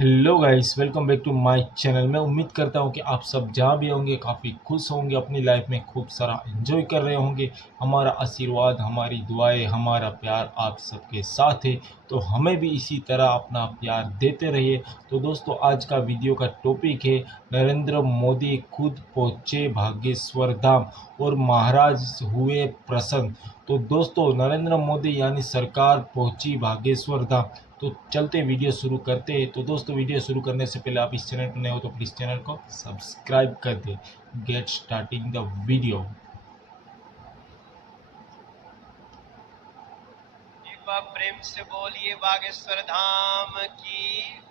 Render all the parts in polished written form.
Hello guys, welcome back to my channel. मैं उम्मीद करता हूं कि आप सब जहां भी होंगे काफ़ी खुश होंगे, अपनी लाइफ में खूब सारा एंजॉय कर रहे होंगे। हमारा आशीर्वाद, हमारी दुआएं, हमारा प्यार आप सबके साथ है, तो हमें भी इसी तरह अपना प्यार देते रहिए। तो दोस्तों, आज का वीडियो का टॉपिक है नरेंद्र मोदी खुद पहुंचे भागेश्वर धाम और महाराज हुए प्रसन्न। तो दोस्तों, नरेंद्र मोदी यानी सरकार पहुंची भागेश्वर धाम। तो चलते वीडियो शुरू करते हैं। तो दोस्तों, वीडियो शुरू करने से पहले आप इस चैनल पर नए हो तो प्लीज़ चैनल को सब्सक्राइब कर दें। Gate starting the video. एक बार प्रेम से बोलिए बागेश्वर धाम की।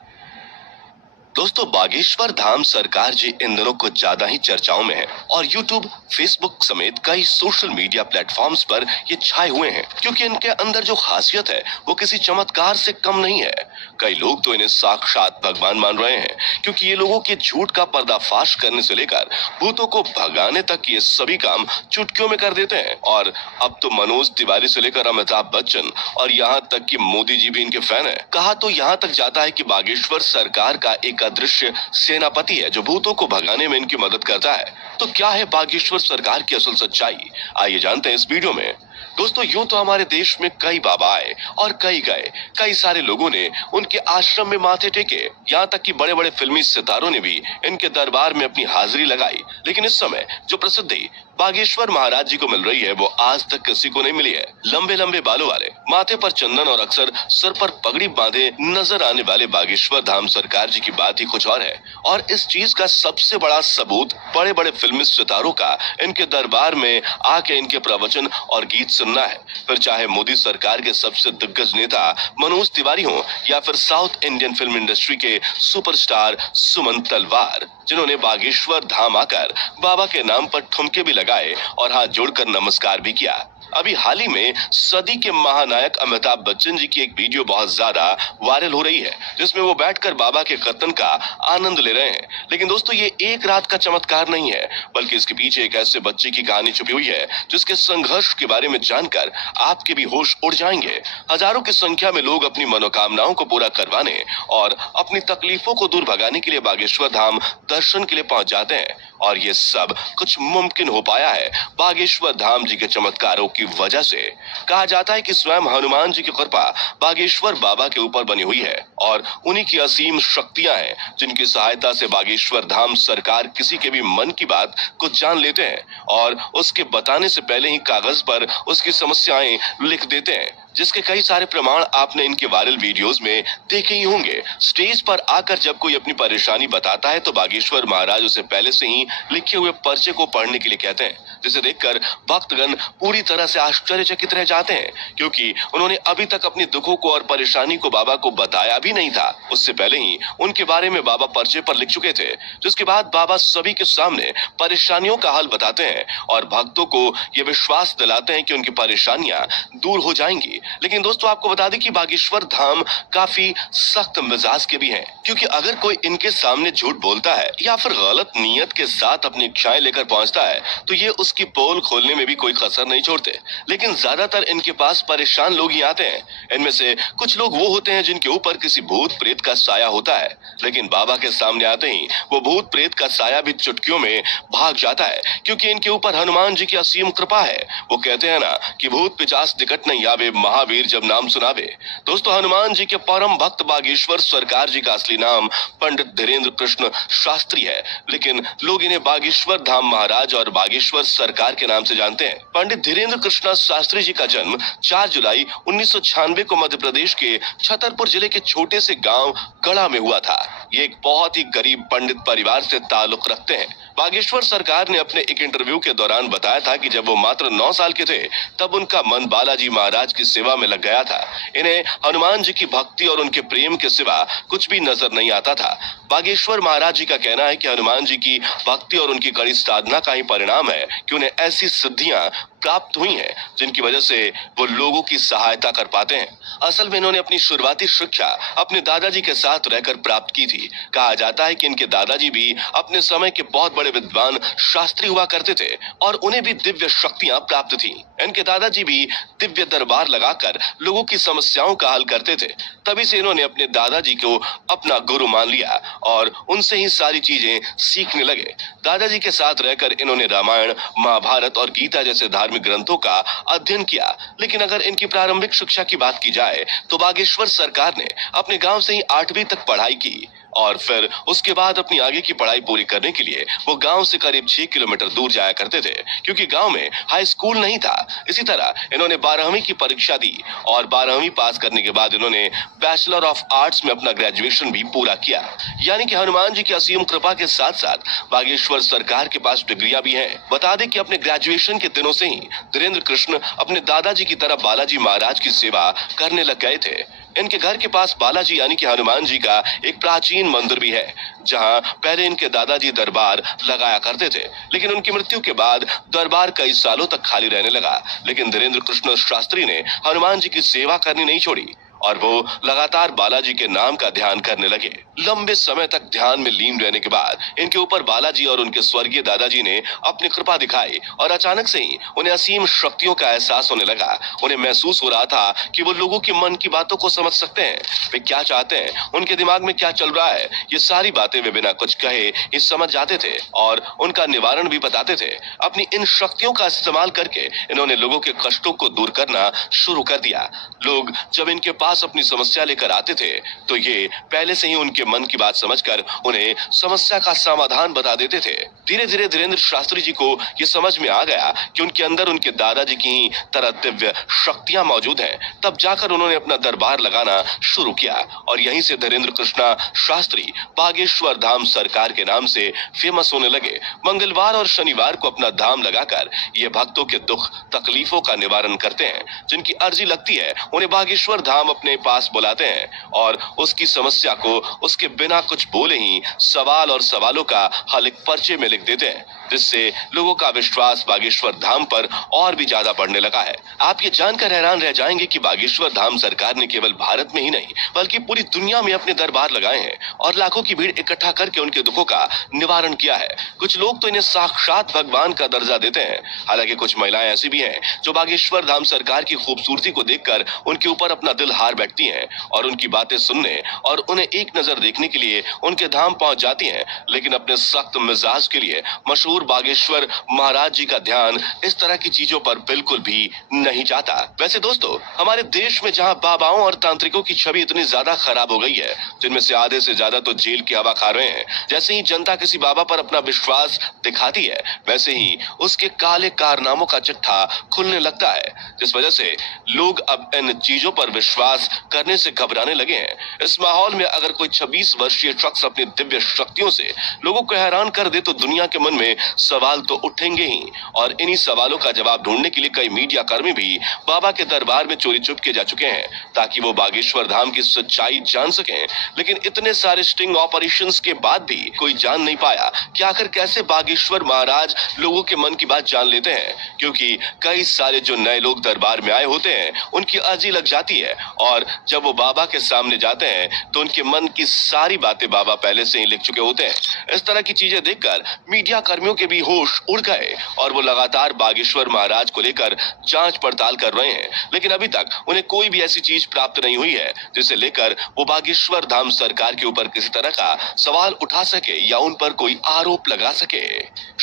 दोस्तों, बागेश्वर धाम सरकार जी इन दिनों कुछ ज्यादा ही चर्चाओं में है और YouTube, Facebook समेत कई सोशल मीडिया प्लेटफॉर्म्स पर ये छाए हुए हैं क्योंकि इनके अंदर जो खासियत है वो किसी चमत्कार से कम नहीं है। कई लोग तो इन्हें साक्षात भगवान मान रहे हैं क्योंकि ये लोगों के झूठ का पर्दाफाश करने से लेकर भूतों को भगाने तक ये सभी काम चुटकियों में कर देते हैं। और अब तो मनोज तिवारी से लेकर अमिताभ बच्चन और यहाँ तक कि मोदी जी भी इनके फैन है। कहा तो यहाँ तक जाता है कि बागेश्वर सरकार का एक अदृश्य सेनापति है जो भूतों को भगाने में इनकी मदद करता है। तो क्या है बागेश्वर सरकार की असल सच्चाई, आइए जानते हैं इस वीडियो में। दोस्तों, यूं तो हमारे देश में कई बाबा आए और कई गए, कई सारे लोगों ने उनके आश्रम में माथे टेके, यहाँ तक कि बड़े बड़े फिल्मी सितारों ने भी इनके दरबार में अपनी हाजिरी लगाई। लेकिन इस समय जो प्रसिद्धि बागेश्वर महाराज जी को मिल रही है वो आज तक किसी को नहीं मिली है। लंबे लंबे बालों वाले, माथे पर चंदन और अक्सर सर पर पगड़ी बांधे नजर आने वाले बागेश्वर धाम सरकार जी की बात ही कुछ और है। और इस चीज का सबसे बड़ा सबूत बड़े बड़े फिल्मी सितारों का इनके दरबार में आके इनके प्रवचन और गीत सुनना है। फिर चाहे मोदी सरकार के सबसे दिग्गज नेता मनोज तिवारी हो या फिर साउथ इंडियन फिल्म इंडस्ट्री के सुपरस्टार सुमन तलवार, जिन्होंने बागेश्वर धाम आकर बाबा के नाम पर ठुमके भी लगाए और हाथ जोड़कर नमस्कार भी किया। अभी हाल ही में सदी के महानायक अमिताभ बच्चन जी की एक वीडियो बहुत ज्यादा वायरल हो रही है जिसमें वो बैठकर बाबा के कीर्तन का आनंद ले रहे हैं। लेकिन दोस्तों, ये एक रात का चमत्कार नहीं है, बल्कि इसके पीछे एक ऐसे बच्चे की कहानी छुपी हुई है जिसके संघर्ष के बारे में जानकर आपके भी होश उड़ जाएंगे। हजारों की संख्या में लोग अपनी मनोकामनाओं को पूरा करवाने और अपनी तकलीफों को दूर भगाने के लिए बागेश्वर धाम दर्शन के लिए पहुंच जाते हैं। और ये सब कुछ मुमकिन हो पाया है बागेश्वर धाम जी के चमत्कारों की वजह से। कहा जाता है कि स्वयं हनुमान जी की कृपा बागेश्वर बाबा के ऊपर बनी हुई है और उन्हीं की असीम शक्तियां हैं जिनकी सहायता से बागेश्वर धाम सरकार किसी के भी मन की बात को जान लेते हैं और उसके बताने से पहले ही कागज पर उसकी समस्याएं लिख देते हैं, जिसके कई सारे प्रमाण आपने इनके वायरल वीडियोस में देखे ही होंगे। स्टेज पर आकर जब कोई अपनी परेशानी बताता है तो बागेश्वर महाराज उसे पहले से ही लिखे हुए पर्चे को पढ़ने के लिए कहते हैं, जिसे देखकर भक्तगण पूरी तरह से आश्चर्यचकित रह जाते हैं क्योंकि उन्होंने अभी तक अपनी दुखों को और परेशानी को बाबा को बताया भी नहीं था। उससे पहले ही उनके बारे में बाबा पर्चे पर लिख चुके थे, जिसके बाद बाबा सभी के सामने परेशानियों का हल बताते हैं और भक्तों को ये विश्वास दिलाते हैं कि उनकी परेशानियां दूर हो जाएंगी। लेकिन दोस्तों, आपको बता दें कि बागेश्वर धाम काफी सख्त मिजाज के भी हैं, क्योंकि अगर कोई इनके सामने झूठ बोलता है या फिर गलत नीयत के साथ अपनी इच्छाएं लेकर पहुंचता है तो ये उसकी पोल खोलने में भी कोई कसर नहीं छोड़ते। लेकिन ज्यादातर इनके पास परेशान लोग ही आते हैं। इनमें से कुछ लोग वो होते हैं जिनके ऊपर किसी भूत प्रेत का साया होता है, लेकिन बाबा के सामने आते ही वो भूत प्रेत का साया भी चुटकियों में भाग जाता है क्योंकि इनके ऊपर हनुमान जी की असीम कृपा है। वो कहते हैं ना कि भूत पिचास निकट नहीं आवे, महावीर जब नाम सुनावे। दोस्तों, हनुमान जी के परम भक्त बागेश्वर सरकार जी का असली नाम पंडित धीरेन्द्र कृष्ण शास्त्री है, लेकिन लोग इन्हें बागेश्वर धाम महाराज और बागेश्वर सरकार के नाम से जानते हैं। पंडित धीरेन्द्र कृष्ण शास्त्री जी का जन्म 4 जुलाई 1996 को मध्य प्रदेश के छतरपुर जिले के छोटे से गांव गढ़ा में हुआ था। ये एक बहुत ही गरीब पंडित परिवार से ताल्लुक रखते हैं। बागेश्वर सरकार ने अपने एक इंटरव्यू के दौरान बताया था कि जब वो मात्र 9 साल के थे तब उनका मन बालाजी महाराज की सेवा में लग गया था। इन्हें हनुमान जी की भक्ति और उनके प्रेम के सिवा कुछ भी नजर नहीं आता था। बागेश्वर महाराज जी का कहना है कि हनुमान जी की भक्ति और उनकी कड़ी साधना का ही परिणाम है कि उन्हें ऐसी सिद्धियां प्राप्त हुई हैं, जिनकी वजह से वो लोगों की सहायता कर पाते हैं। असल में इन्होंने अपनी शुरुआती शिक्षा अपने दादाजी के साथ रहकर प्राप्त की थी। कहा जाता है कि इनके दादाजी भी अपने समय के बहुत बड़े विद्वान शास्त्री हुआ करते थे और उन्हें भी दिव्य शक्तियां प्राप्त थी। इनके दादाजी भी दिव्य दरबार लगाकर लोगों की समस्याओं का हल करते थे। तभी से इन्होंने अपने दादाजी को अपना गुरु मान लिया और उनसे ही सारी चीजें सीखने लगे। दादाजी के साथ रहकर इन्होंने रामायण, महाभारत और गीता जैसे धार्मिक ग्रंथों का अध्ययन किया। लेकिन अगर इनकी प्रारंभिक शिक्षा की बात की जाए तो बागेश्वर सरकार ने अपने गांव से ही 8वीं तक पढ़ाई की और फिर उसके बाद अपनी आगे की पढ़ाई पूरी करने के लिए वो गांव से करीब 6 किलोमीटर दूर जाया करते थे, क्योंकि गांव में हाई स्कूल नहीं था। इसी तरह इन्होंने 12वीं की परीक्षा दी और 12वीं पास करने के बाद इन्होंने बैचलर ऑफ आर्ट्स में अपना ग्रेजुएशन भी पूरा किया। यानी कि हनुमान जी की असीम कृपा के साथ साथ बागेश्वर सरकार के पास डिग्रियां भी हैं। बता दें कि अपने ग्रेजुएशन के दिनों से ही धीरेन्द्र कृष्ण अपने दादाजी की तरह बालाजी महाराज की सेवा करने लग गए थे। इनके घर के पास बालाजी यानी कि हनुमान जी का एक प्राचीन मंदिर भी है, जहां पहले इनके दादाजी दरबार लगाया करते थे। लेकिन उनकी मृत्यु के बाद दरबार कई सालों तक खाली रहने लगा। लेकिन धीरेन्द्र कृष्ण शास्त्री ने हनुमान जी की सेवा करनी नहीं छोड़ी और वो लगातार बालाजी के नाम का ध्यान करने लगे। लंबे समय तक ध्यान में लीन रहने के बाद इनके ऊपर बालाजी और उनके स्वर्गीय दादाजी ने अपनी कृपा दिखाई और अचानक से ही उन्हें असीम शक्तियों का एहसास होने लगा। उन्हें महसूस हो रहा था कि वो लोगों के मन की बातों को समझ सकते हैं, वे क्या चाहते हैं, उनके दिमाग में क्या चल रहा है। ये सारी बातें वे बिना कुछ कहे ही समझ जाते थे और उनका निवारण भी बताते थे। अपनी इन शक्तियों का इस्तेमाल करके इन्होंने लोगों के कष्टों को दूर करना शुरू कर दिया। लोग जब इनके पास अपनी समस्या लेकर आते थे तो ये पहले से ही उनके मन की बात समझकर उन्हें समस्या का समाधान बता देते थे। धीरे धीरे धीरेन्द्र शास्त्री जी को ये समझ में आ गया कि उनके अंदर उनके दादाजी की ही तरह दिव्य शक्तियां मौजूद हैं। तब जाकर उन्होंने अपना दरबार लगाना शुरू किया और यहीं से धीरेन्द्र कृष्णा शास्त्री बागेश्वर धाम सरकार के नाम से फेमस होने लगे। मंगलवार और शनिवार को अपना धाम लगाकर ये भक्तों के दुख तकलीफों का निवारण करते हैं। जिनकी अर्जी लगती है उन्हें बागेश्वर धाम अपने पास बुलाते हैं और उसकी समस्या को उसके बिना कुछ बोले ही सवाल और सवालों का हल एक पर्चे में लिख देते हैं, जिससे लोगों का विश्वास बागेश्वर धाम पर और भी ज्यादा बढ़ने लगा है। आप ये जानकर हैरान रह जाएंगे कि बागेश्वर धाम सरकार ने केवल भारत में ही नहीं बल्कि पूरी दुनिया में अपने दरबार लगाए हैं और लाखों की भीड़ इकट्ठा करके उनके दुखों का निवारण किया है। कुछ लोग तो इन्हें साक्षात भगवान का दर्जा देते हैं। हालांकि कुछ महिलाएं ऐसी भी हैं जो बागेश्वर धाम सरकार की खूबसूरती को देखकर उनके ऊपर अपना दिल हार बैठती हैं और उनकी बातें सुनने और उन्हें एक नजर देखने के लिए उनके धाम पहुंच जाती हैं। लेकिन अपने सख्त मिजाज के लिए मशहूर बागेश्वर महाराज जी का ध्यान इस तरह की चीजों पर बिल्कुल भी नहीं जाता। वैसे दोस्तों, हमारे देश में जहां बाबाओं और तांत्रिकों की छवि इतनी ज्यादा खराब हो गई है, जिनमें से आधे से ज्यादा तो जेल की हवा खा रहे हैं, जैसे ही जनता किसी बाबा पर अपना विश्वास दिखाती है वैसे ही उसके काले कारनामों का चिट्ठा खुलने लगता है, जिस वजह से लोग अब इन चीजों पर विश्वास करने से घबराने लगे हैं। इस माहौल में अगर कोई 26 वर्षीय शख्स अपनी दिव्य शक्तियों से लोगों को हैरान कर दे तो दुनिया के मन में सवाल तो उठेंगे ही और इन्हीं सवालों का जवाब ढूंढने के लिए कई मीडिया कर्मी भी बाबा के दरबार में चोरी चुपके जा चुके हैं ताकि वो बागेश्वर धाम की सच्चाई जान सकें। लेकिन इतने सारे स्टिंग ऑपरेशंस के बाद भी कोई जान नहीं पाया कि आखिर कैसे बागेश्वर महाराज लोगों के मन की बात जान लेते हैं, क्योंकि कई सारे जो नए लोग दरबार में आए होते हैं उनकी अर्जी लग जाती है और जब वो बाबा के सामने जाते हैं तो उनके मन की सारी बातें बाबा पहले से ही लिख चुके होते हैं। इस तरह की चीजें देखकर मीडिया कर्मियों के भी होश उड़ गए और वो लगातार बागेश्वर महाराज को लेकर जांच पड़ताल कर रहे हैं। लेकिन अभी तक उन्हें कोई भी ऐसी चीज प्राप्त नहीं हुई है जिसे लेकर वो बागेश्वर धाम सरकार के ऊपर किसी तरह का सवाल उठा सके या उन पर कोई आरोप लगा सके।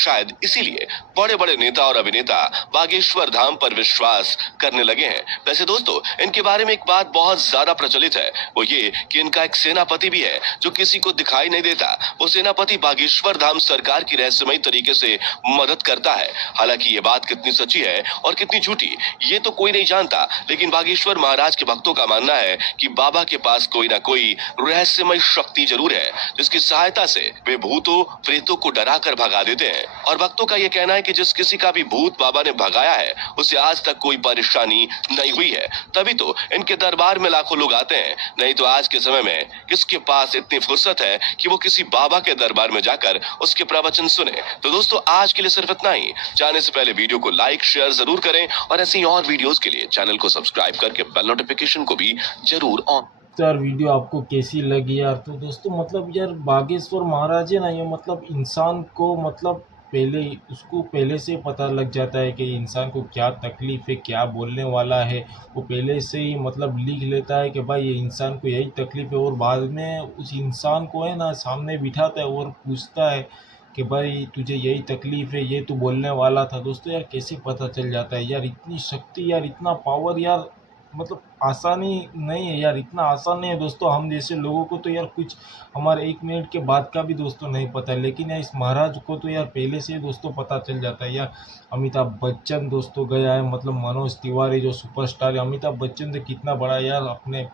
शायद इसीलिए बड़े बड़े नेता और अभिनेता बागेश्वर धाम पर विश्वास करने लगे हैं। वैसे दोस्तों, इनके बारे में एक बात बहुत ज्यादा प्रचलित है, वो ये कि इनका एक सेनापति भी है जो किसी को दिखाई नहीं देता। वो सेनापति बागेश्वर धाम सरकार की रहस्यमयी तरीके से मदद करता है। हालांकि ये बात कितनी सच्ची है और कितनी झूठी ये तो कोई नहीं जानता, लेकिन बागेश्वर महाराज के भक्तों का मानना है कि बाबा के पास कोई ना कोई रहस्यमय शक्ति जरूर है जिसकी सहायता से वे भूतों प्रेतों को डरा कर भगा देते हैं। और भक्तों का ये कहना है कि जिस किसी का भी भूत बाबा ने भगाया है उसे आज तक कोई परेशानी नहीं हुई है। तभी तो इनके दरबार में लाखों लोग आते हैं, नहीं तो आज के समय में किसके पास इतनी फुर्सत है कि वो किसी बाबा के दरबार में जाकर उसके प्रवचन सुने। तो दोस्तों आज के लिए सिर्फ इतना ही। जाने से पहले वीडियो को लाइक शेयर जरूर करें और ऐसी ही और वीडियोस के लिए चैनल को सब्सक्राइब करके बेल नोटिफिकेशन को भी जरूर ऑन। तो यार वीडियो आपको कैसी लगी यार? तो दोस्तों मतलब यार बागेश्वर महाराज है ना, ये मतलब इंसान को मतलब पहले उसको पहले से पता लग जाता है कि इंसान को क्या तकलीफ़ है, क्या बोलने वाला है। वो पहले से ही मतलब लिख लेता है कि भाई ये इंसान को यही तकलीफ़ है, और बाद में उस इंसान को है ना सामने बिठाता है और पूछता है कि भाई तुझे यही तकलीफ़ है, ये तू बोलने वाला था। दोस्तों यार कैसे पता चल जाता है यार? इतनी शक्ति यार, इतना पावर यार, मतलब आसानी नहीं है यार, इतना आसान नहीं है दोस्तों। हम जैसे लोगों को तो यार कुछ हमारे 1 मिनट के बाद का भी दोस्तों नहीं पता है, लेकिन यार इस महाराज को तो यार पहले से ही दोस्तों पता चल जाता है यार। अमिताभ बच्चन दोस्तों गया है, मतलब मनोज तिवारी जो सुपरस्टार है, अमिताभ बच्चन तो कितना बड़ा यार अपने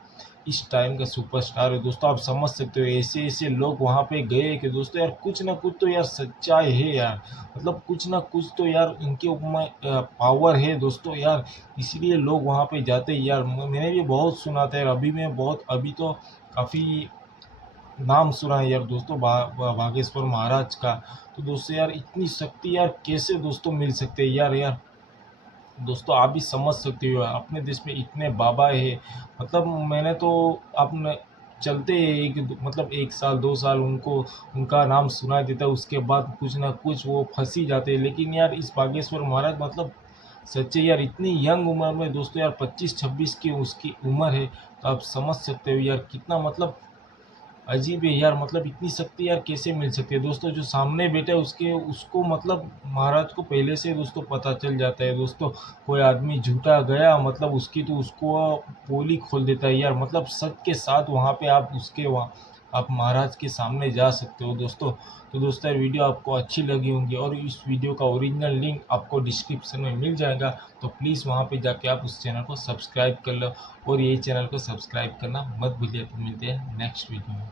इस टाइम का सुपरस्टार है दोस्तों। आप समझ सकते हो ऐसे ऐसे लोग वहाँ पे गए कि दोस्तों यार कुछ ना कुछ तो यार सच्चाई है यार, मतलब कुछ ना कुछ तो यार इनके ऊपर पावर है दोस्तों यार, इसलिए लोग वहाँ पे जाते हैं यार। मैंने भी बहुत सुना था यार, अभी तो काफ़ी नाम सुना है यार दोस्तों बागेश्वर महाराज का। तो दोस्तों यार इतनी शक्ति यार कैसे दोस्तों मिल सकते हैं यार? यार दोस्तों आप भी समझ सकते हो अपने देश में इतने बाबा है, मतलब मैंने तो अपने चलते मतलब 1 साल 2 साल उनको उनका नाम सुनाई देता है, उसके बाद कुछ ना कुछ वो फंस ही जाते हैं। लेकिन यार इस बागेश्वर महाराज मतलब सच्चे यार, इतनी यंग उम्र में दोस्तों यार 25-26 की उसकी उम्र है, तो आप समझ सकते हो यार कितना मतलब अजीब है यार, मतलब इतनी शक्ति यार कैसे मिल सकती है दोस्तों? जो सामने बैठा है उसको मतलब महाराज को पहले से दोस्तों पता चल जाता है दोस्तों। कोई आदमी झूठा गया मतलब उसकी तो उसको पोल ही खोल देता है यार, मतलब सच के साथ वहाँ पे आप उसके वहाँ आप महाराज के सामने जा सकते हो दोस्तों। तो दोस्तों यार वीडियो आपको अच्छी लगी होंगी और इस वीडियो का ओरिजिनल लिंक आपको डिस्क्रिप्शन में मिल जाएगा, तो प्लीज़ वहाँ पे जाके आप उस चैनल को सब्सक्राइब कर लो और यही चैनल को सब्सक्राइब करना मत भूलिए। तो मिलते हैं नेक्स्ट वीडियो में।